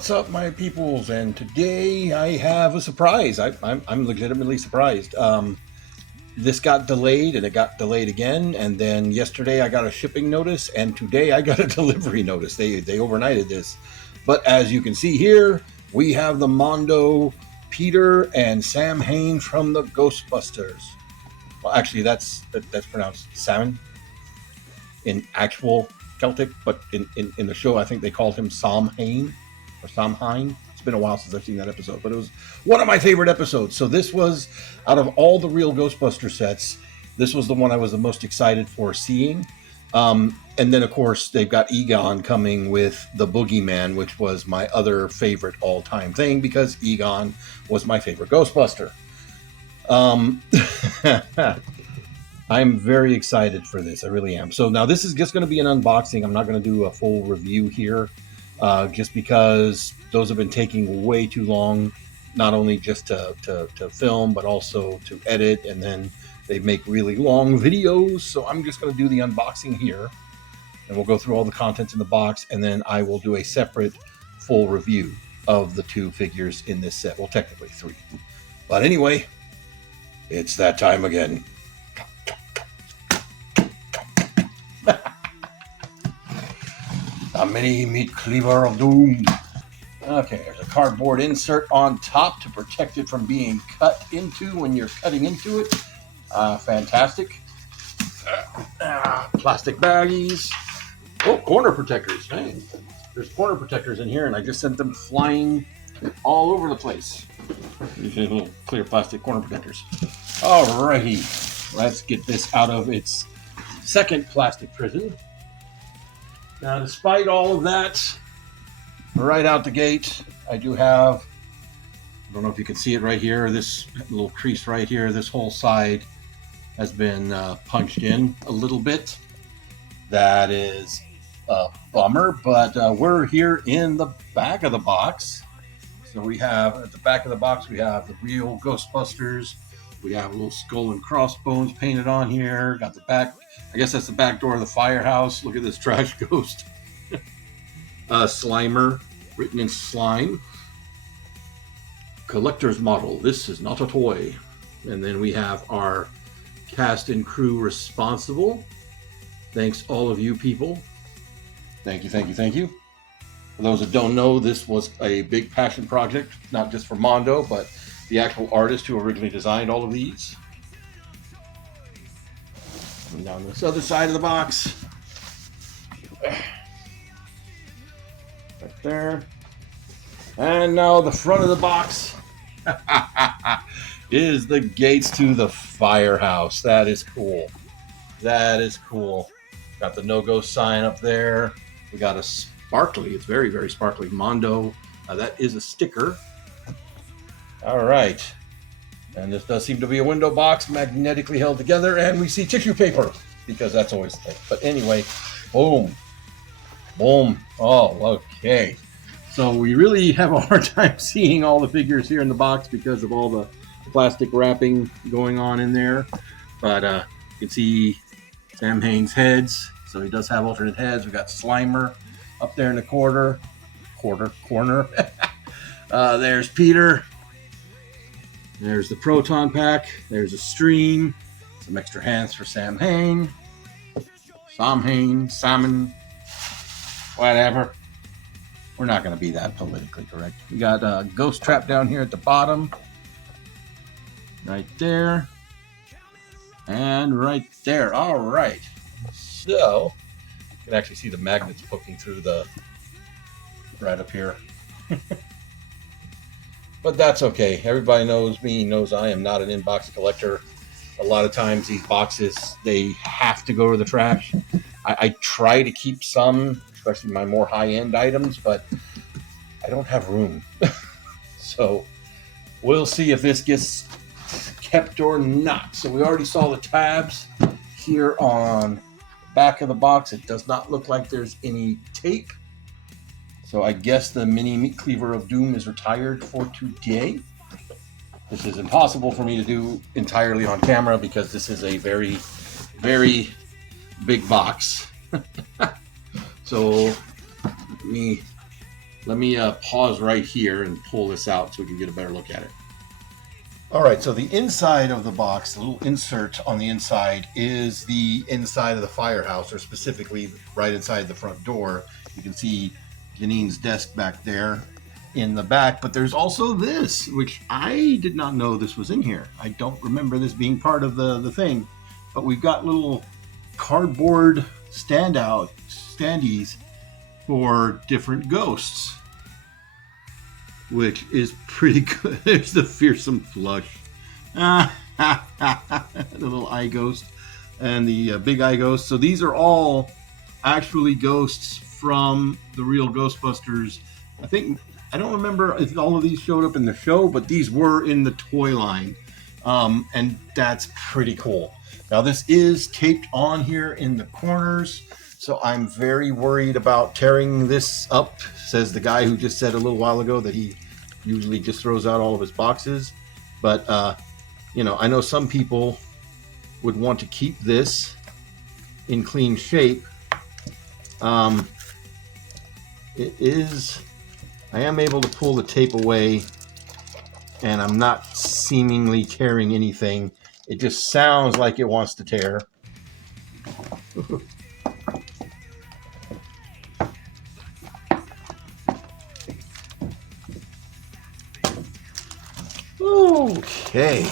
What's up, my peoples? And today I have a surprise. I'm legitimately surprised. This got delayed, and it got delayed again. And then yesterday I got a shipping notice, and today I got a delivery notice. They overnighted this. But as you can see here, we have the Mondo Peter and Samhain from the Ghostbusters. Well, actually, that's pronounced Samhain in actual Celtic, but in the show, I think they called him Samhain or Samhain. It's been a while since I've seen that episode, but it was one of my favorite episodes. So this was, out of all the real Ghostbuster sets, this was the one I was the most excited for seeing. And then, of course, they've got Egon coming with the Boogeyman, which was my other favorite all-time thing because Egon was my favorite Ghostbuster. I'm very excited for this. I really am. So now this is just going to be an unboxing. I'm not going to do a full review here, just because those have been taking way too long, not only just to film, but also to edit, and then they make really long videos. So I'm just going to do the unboxing here, and we'll go through all the contents in the box, and then I will do a separate full review of the two figures in this set. Well, technically three. But anyway, it's that time again. A mini meat cleaver of doom. Okay, there's a cardboard insert on top to protect it from being cut into when you're cutting into it. Fantastic. Plastic baggies. Oh, corner protectors. Hey, there's corner protectors in here, and I just sent them flying all over the place. These little clear plastic corner protectors. Alrighty, let's get this out of its second plastic prison. Now, despite all of that, right out the gate, I do have, I don't know if you can see it right here, this little crease right here, this whole side has been punched in a little bit. That is a bummer, but we're here in the back of the box. So we have, at the back of the box, we have the real Ghostbusters. We have a little skull and crossbones painted on here. Got the back, I guess that's the back door of the firehouse. Look at this trash ghost. Slimer, written in slime. Collector's model. This is not a toy. And then we have our cast and crew responsible. Thanks all of you people. Thank you, thank you, thank you. For those that don't know, this was a big passion project, not just for Mondo, but the actual artist who originally designed all of these. And down this other side of the box. Right there. And now the front of the box is the gates to the firehouse. That is cool. That is cool. Got the no-go sign up there. We got a sparkly, it's very, very sparkly Mondo. That is a sticker. All right. And this does seem to be a window box magnetically held together, and we see tissue paper because that's always the thing. But anyway, boom. Boom. Oh, okay. So we really have a hard time seeing all the figures here in the box because of all the plastic wrapping going on in there. But you can see Samhain's heads. So he does have alternate heads. We got Slimer up there in the corner. There's Peter. There's the proton pack. There's a stream. Some extra hands for Samhain. Salmon. Whatever. We're not going to be that politically correct. We got a ghost trap down here at the bottom. Right there. And right there. All right. So, you can actually see the magnets poking through the, right up here. But that's okay. Everybody knows me, knows I am not an in-box collector. A lot of times these boxes, they have to go to the trash. I try to keep some, especially my more high-end items, but I don't have room. So we'll see if this gets kept or not. So we already saw the tabs here on the back of the box. It does not look like there's any tape. So I guess the mini meat cleaver of doom is retired for today. This is impossible for me to do entirely on camera because this is a very, very big box. So let me Let me pause right here and pull this out so we can get a better look at it. All right, so the inside of the box, the little insert on the inside, is the inside of the firehouse, or specifically right inside the front door. You can see Janine's desk back there in the back, but there's also this, which I did not know this was in here. I don't remember this being part of the thing, but we've got little cardboard standees for different ghosts, which is pretty good. There's the fearsome flush. The little eye ghost and the big eye ghost. So these are all actually ghosts from the Real Ghostbusters. I don't remember if all of these showed up in the show, but these were in the toy line. And that's pretty cool. Now this is taped on here in the corners, so I'm very worried about tearing this up, says the guy who just said a little while ago that he usually just throws out all of his boxes. But, I know some people would want to keep this in clean shape. I am able to pull the tape away, and I'm not seemingly tearing anything. It just sounds like it wants to tear. Okay.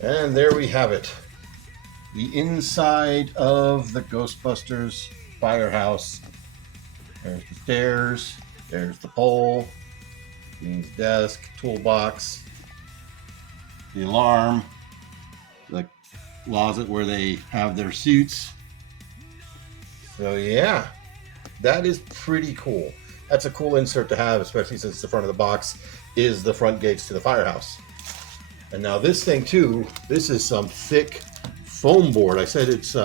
And there we have it. The inside of the Ghostbusters firehouse. There's the stairs. There's the pole. Dean's desk, toolbox. The alarm, the closet where they have their suits. So yeah, that is pretty cool. That's a cool insert to have, especially since the front of the box is the front gates to the firehouse. And now this thing too, this is some thick foam board. I said it's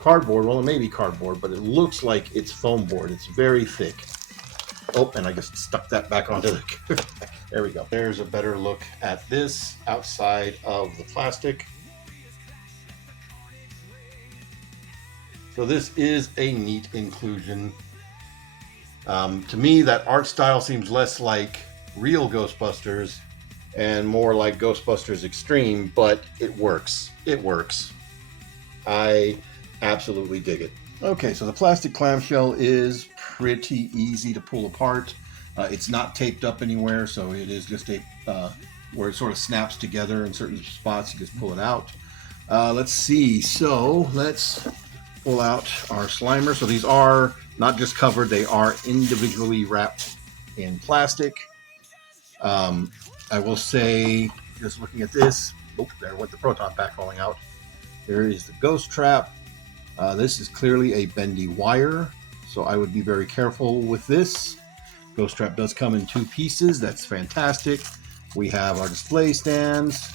cardboard. Well, it may be cardboard, but it looks like it's foam board. It's very thick. Oh, and I just stuck that back onto the... There we go. There's a better look at this outside of the plastic. So this is a neat inclusion. To me, that art style seems less like Real Ghostbusters and more like Ghostbusters Extreme, but it works. It works. I absolutely dig it. Okay, so the plastic clamshell is pretty easy to pull apart. It's not taped up anywhere, so it is just where it sort of snaps together in certain spots. You just pull it out. Let's see. So let's pull out our Slimer. So these are not just covered; they are individually wrapped in plastic. I will say, just looking at this, there went the proton pack falling out. There is the ghost trap. This is clearly a bendy wire, so I would be very careful with this. Ghost trap does come in 2 pieces. That's fantastic. We have our display stands.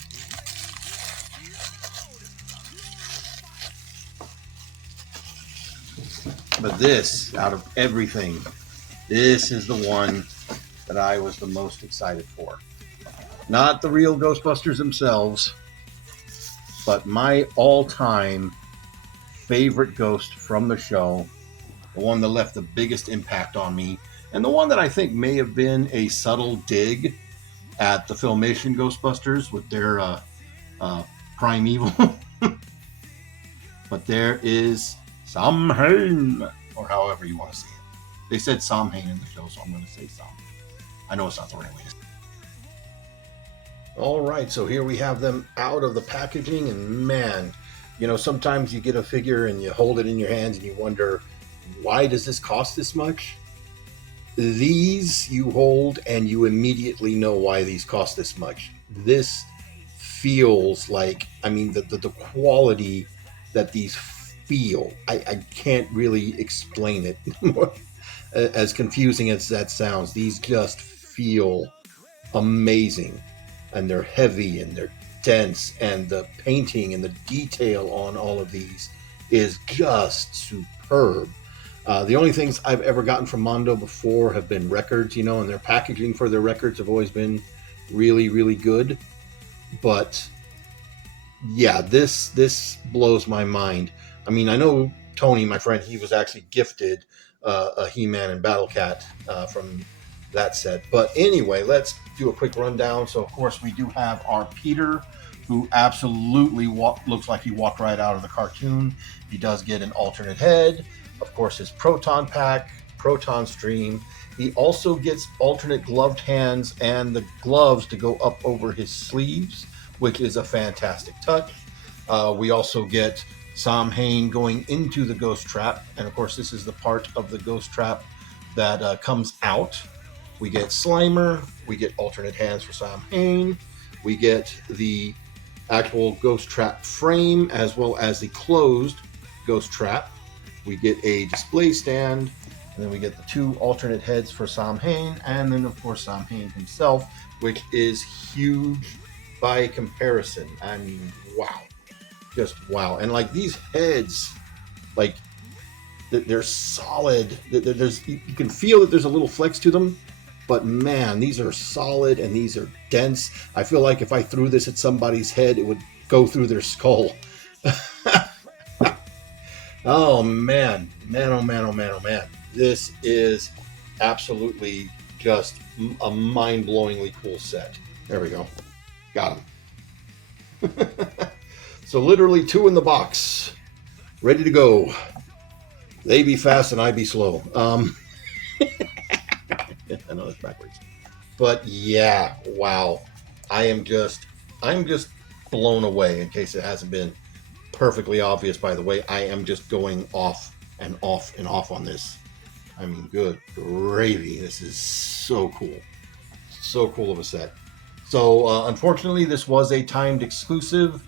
But this, out of everything, this is the one that I was the most excited for. Not the Real Ghostbusters themselves, but my all-time favorite ghost from the show, the one that left the biggest impact on me, and the one that I think may have been a subtle dig at the Filmation Ghostbusters with their primeval. But there is Samhain, or however you want to say it. They said Samhain in the show, so I'm going to say Samhain. I know it's not the right way to say it. All right, so here we have them out of the packaging, and man, sometimes you get a figure and you hold it in your hands and you wonder, why does this cost this much? These you hold and you immediately know why these cost this much. This feels like, the quality that these feel, I can't really explain it. As confusing as that sounds, these just feel amazing, and they're heavy and they're dense, and the painting and the detail on all of these is just superb. The only things I've ever gotten from Mondo before have been records, and their packaging for their records have always been really, really good. But yeah, this blows my mind. I know Tony, my friend, he was actually gifted a He-Man and Battle Cat from that set. But anyway, let's do a quick rundown. So, of course, we do have our Peter, who absolutely looks like he walked right out of the cartoon. He does get an alternate head. Of course, his proton pack, proton stream. He also gets alternate gloved hands and the gloves to go up over his sleeves, which is a fantastic touch. We also get Samhain going into the ghost trap. And of course, this is the part of the ghost trap that comes out. We get Slimer. We get alternate hands for Samhain. We get the actual ghost trap frame as well as the closed ghost trap. We get a display stand. And then we get the 2 alternate heads for Samhain. And then, of course, Samhain himself, which is huge by comparison. I mean, wow. Just wow. And like these heads, like they're solid. You can feel that there's a little flex to them, but man, these are solid and these are dense. I feel like if I threw this at somebody's head, it would go through their skull. Oh man, oh man. This is absolutely just a mind-blowingly cool set. There we go. Got him. So literally 2 in the box, ready to go. They be fast and I be slow. I know that's backwards, but yeah, wow. I'm just blown away. In case it hasn't been perfectly obvious, by the way, I am just going off and off and off on this. I mean, good gravy. This is so cool. So cool of a set. So unfortunately, this was a timed exclusive.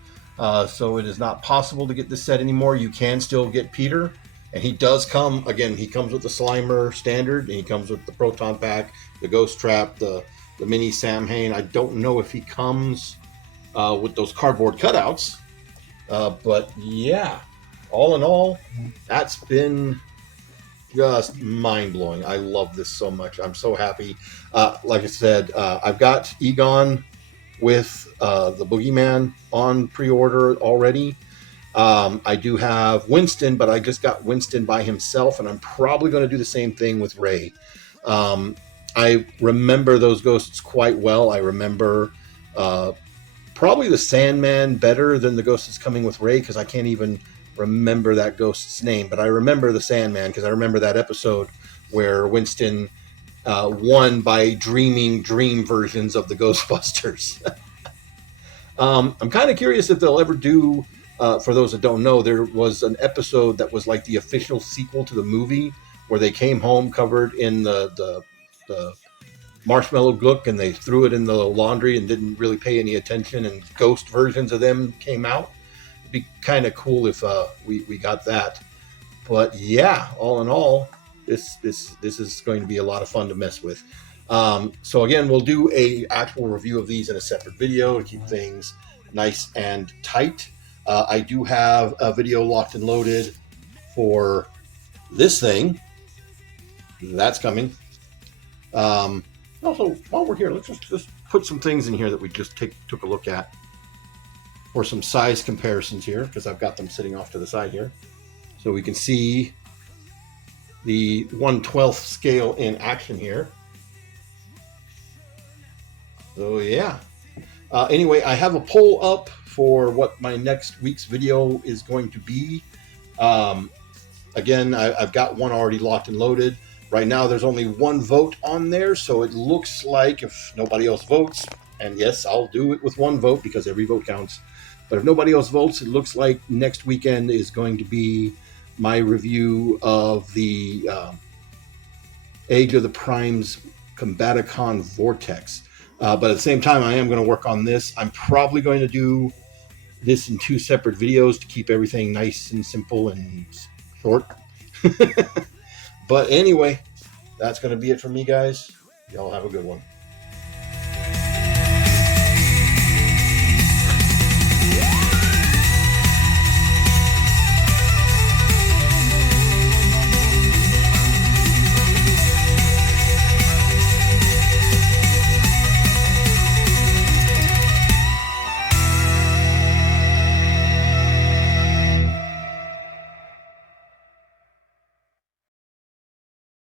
So it is not possible to get this set anymore. You can still get Peter. And he does come, again, he comes with the Slimer standard. And he comes with the Proton Pack, the Ghost Trap, the mini Samhain. I don't know if he comes with those cardboard cutouts. But yeah, all in all, that's been just mind-blowing. I love this so much. I'm so happy. Like I said, I've got Egon with the Boogeyman on pre-order already. I do have Winston, but I just got Winston by himself, and I'm probably going to do the same thing with Ray. I remember those ghosts quite well. I remember probably the Sandman better than the ghost that's coming with Ray, because I can't even remember that ghost's name, but I remember the Sandman because I remember that episode where Winston won by dreaming dream versions of the Ghostbusters. I'm kind of curious if they'll ever do, for those that don't know, there was an episode that was like the official sequel to the movie where they came home covered in the marshmallow gook and they threw it in the laundry and didn't really pay any attention, and ghost versions of them came out. It'd be kind of cool if we got that. But yeah, all in all, this is going to be a lot of fun to mess with. So again, we'll do a actual review of these in a separate video to keep things nice and tight. I do have a video locked and loaded for this thing. That's coming. Also, while we're here, let's just put some things in here that we just took a look at for some size comparisons here, because I've got them sitting off to the side here. So we can see the 1/12 scale in action here. So yeah. Anyway, I have a poll up for what my next week's video is going to be. Again, I've got one already locked and loaded. Right now, there's only one vote on there, so it looks like if nobody else votes, and yes, I'll do it with one vote because every vote counts. But if nobody else votes, it looks like next weekend is going to be my review of the Age of the Primes Combaticon Vortex. But at the same time, I am going to work on this. I'm probably going to do this in 2 separate videos to keep everything nice and simple and short. But anyway, that's going to be it for me, guys. Y'all have a good one.